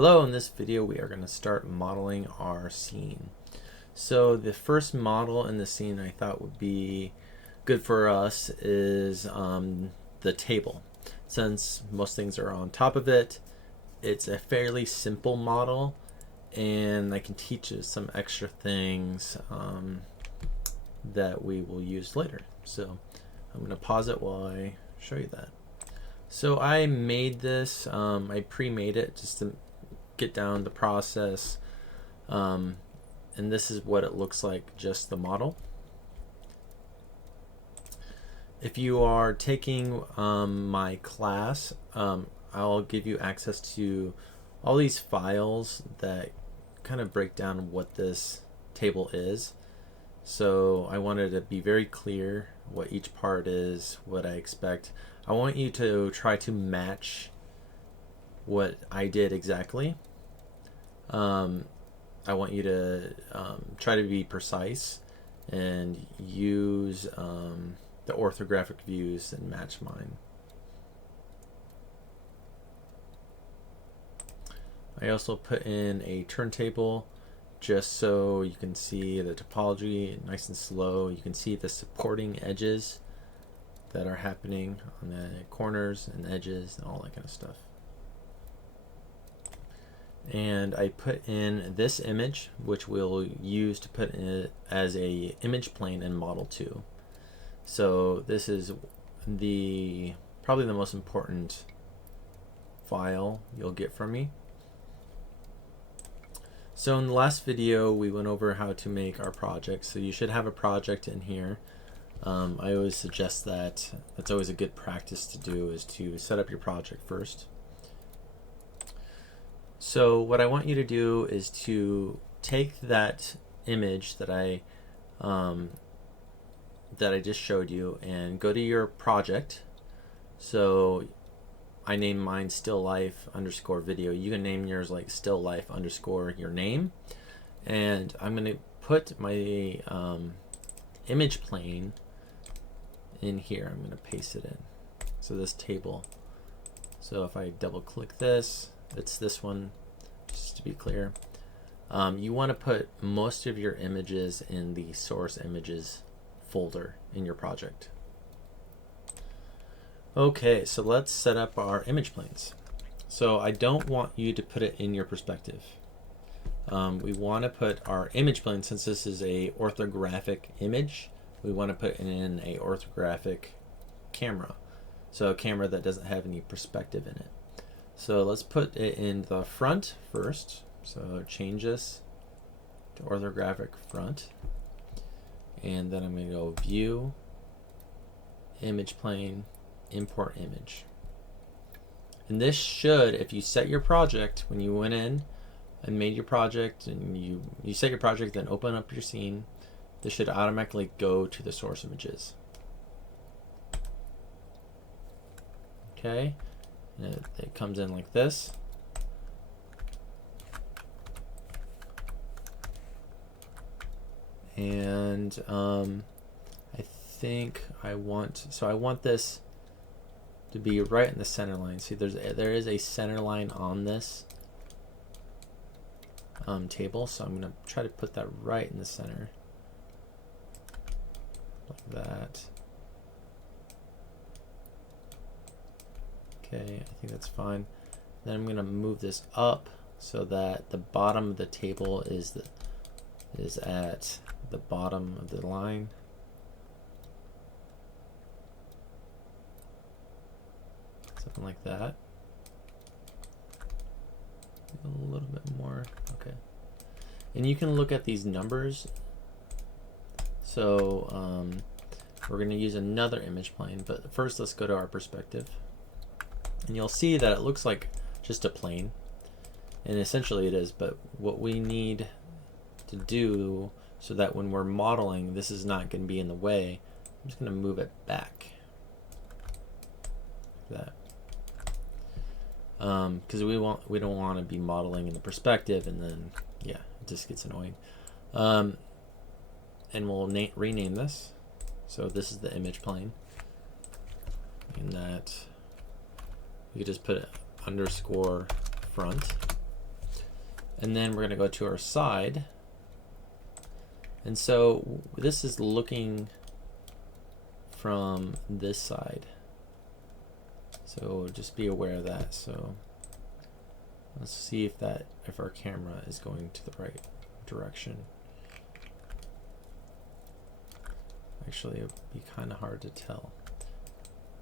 Hello, in this video we are going to start modeling our scene. So the first model in the scene I thought would be good for us is the table. Since most things are on top of it, it's a fairly simple model and I can teach you some extra things that we will use later. So I'm going to pause it while I show you that. So I made this, I pre-made it just to get down the process, and this is what it looks like, just the model. If you are taking my class, I'll give you access to all these files that kind of break down what this table is. So I wanted to be very clear what each part is, what I expect. I want you to try to match what I did exactly. I want you to try to be precise and use the orthographic views and match mine. I also put in a turntable just so you can see the topology nice and slow. You can see the supporting edges that are happening on the corners and edges and all that kind of stuff. And I put in this image, which we'll use to put in as a image plane in Model 2. So this is probably the most important file you'll get from me. So in the last video we went over how to make our project, so you should have a project in here. I always suggest that that's always a good practice to do, is to set up your project first. So what I want you to do is to take that image that I just showed you and go to your project. So I named mine still life underscore video. You can name yours like still life underscore your name. And I'm going to put my image plane in here. I'm going to paste it in. So this table. So if I double click this, it's this one, just to be clear. You want to put most of your images in the source images folder in your project. Okay, so let's set up our image planes. So I don't want you to put it in your perspective. We want to put our image plane, since this is a orthographic image, we want to put it in a orthographic camera. So a camera that doesn't have any perspective in it. So let's put it in the front first. So change this to orthographic front. And then I'm going to go View, Image Plane, Import Image. And this should, if you set your project, when you went in and made your project and you set your project, then open up your scene, this should automatically go to the source images. Okay. It comes in like this. And I think I want this to be right in the center line. See, there is a center line on this table, so I'm going to try to put that right in the center, like that. Okay, I think that's fine. Then I'm going to move this up so that the bottom of the table is at the bottom of the line. Something like that. A little bit more. Okay. And you can look at these numbers. So we're going to use another image plane, but first let's go to our perspective. And you'll see that it looks like just a plane, and essentially it is, but what we need to do so that when we're modeling, this is not going to be in the way, I'm just going to move it back like that, because we don't want to be modeling in the perspective, and then yeah, it just gets annoying. And we'll rename this. So this is the image plane, and that we could just put underscore front. And then we're going to go to our side. And so this is looking from this side. So just be aware of that. So let's see if our camera is going to the right direction. Actually, it would be kind of hard to tell.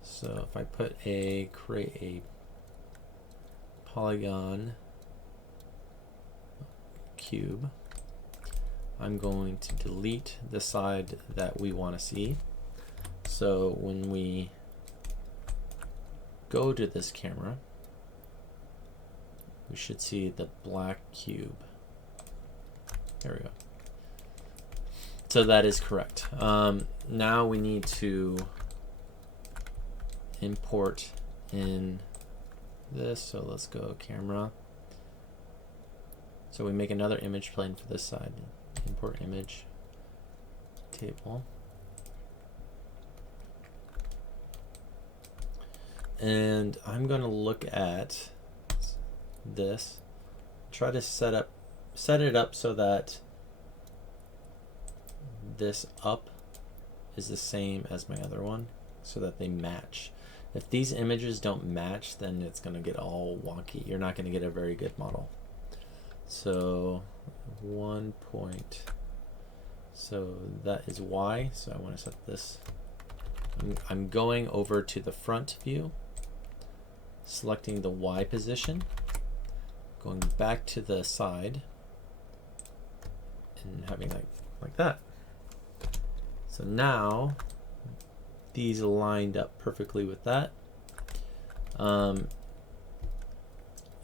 So if I create a polygon cube, I'm going to delete the side that we want to see. So when we go to this camera, we should see the black cube. There we go. So that is correct. Now we need to import in this. So let's go camera. So we make another image plane for this side. Import image table. And I'm going to look at this, try to set it up so that this up is the same as my other one, so that they match. If these images don't match, then it's going to get all wonky. You're not going to get a very good model. So 1 point, so that is Y. So I want to set this. I'm going over to the front view, selecting the Y position, going back to the side, and having like that. So now these lined up perfectly with that.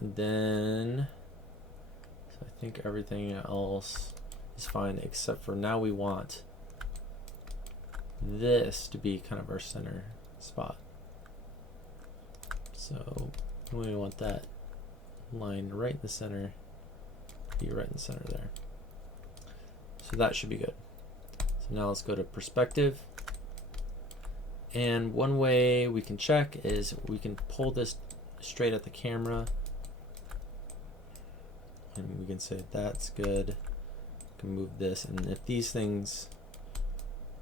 Then so I think everything else is fine, except for now we want this to be kind of our center spot. So we want that line right in the center, be right in the center there. So that should be good. So now let's go to perspective. And one way we can check is we can pull this straight at the camera. And we can say that's good. We can move this, and if these things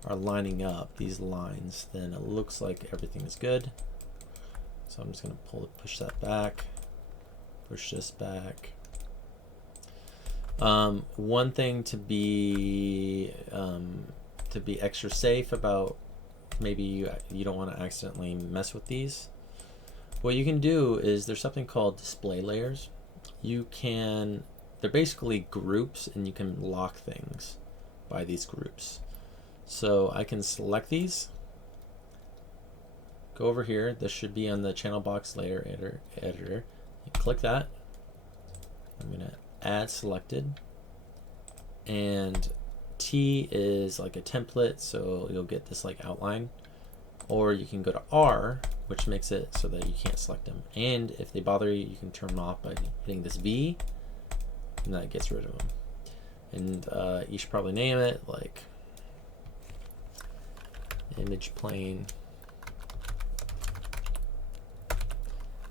are lining up, these lines, then it looks like everything is good. So I'm just going to push that back, push this back. One thing to be extra safe about, maybe you don't want to accidentally mess with these. What you can do is there's something called display layers. They're basically groups, and you can lock things by these groups. So I can select these, go over here. This should be on the channel box layer editor. You click that. I'm going to add selected, and T is like a template, so you'll get this like outline. Or you can go to R, which makes it so that you can't select them. And if they bother you, you can turn them off by hitting this V, and that gets rid of them. And you should probably name it like image plane.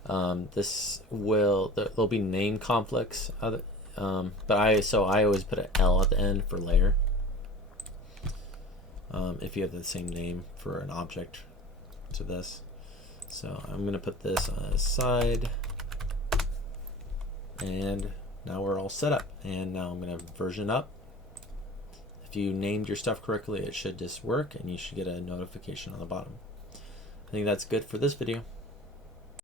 There'll be name conflicts, but I always put an L at the end for layer. If you have the same name for an object to this. So I'm going to put this on a side, and now we're all set up. And now I'm going to version up. If you named your stuff correctly, it should just work, and you should get a notification on the bottom. I think that's good for this video.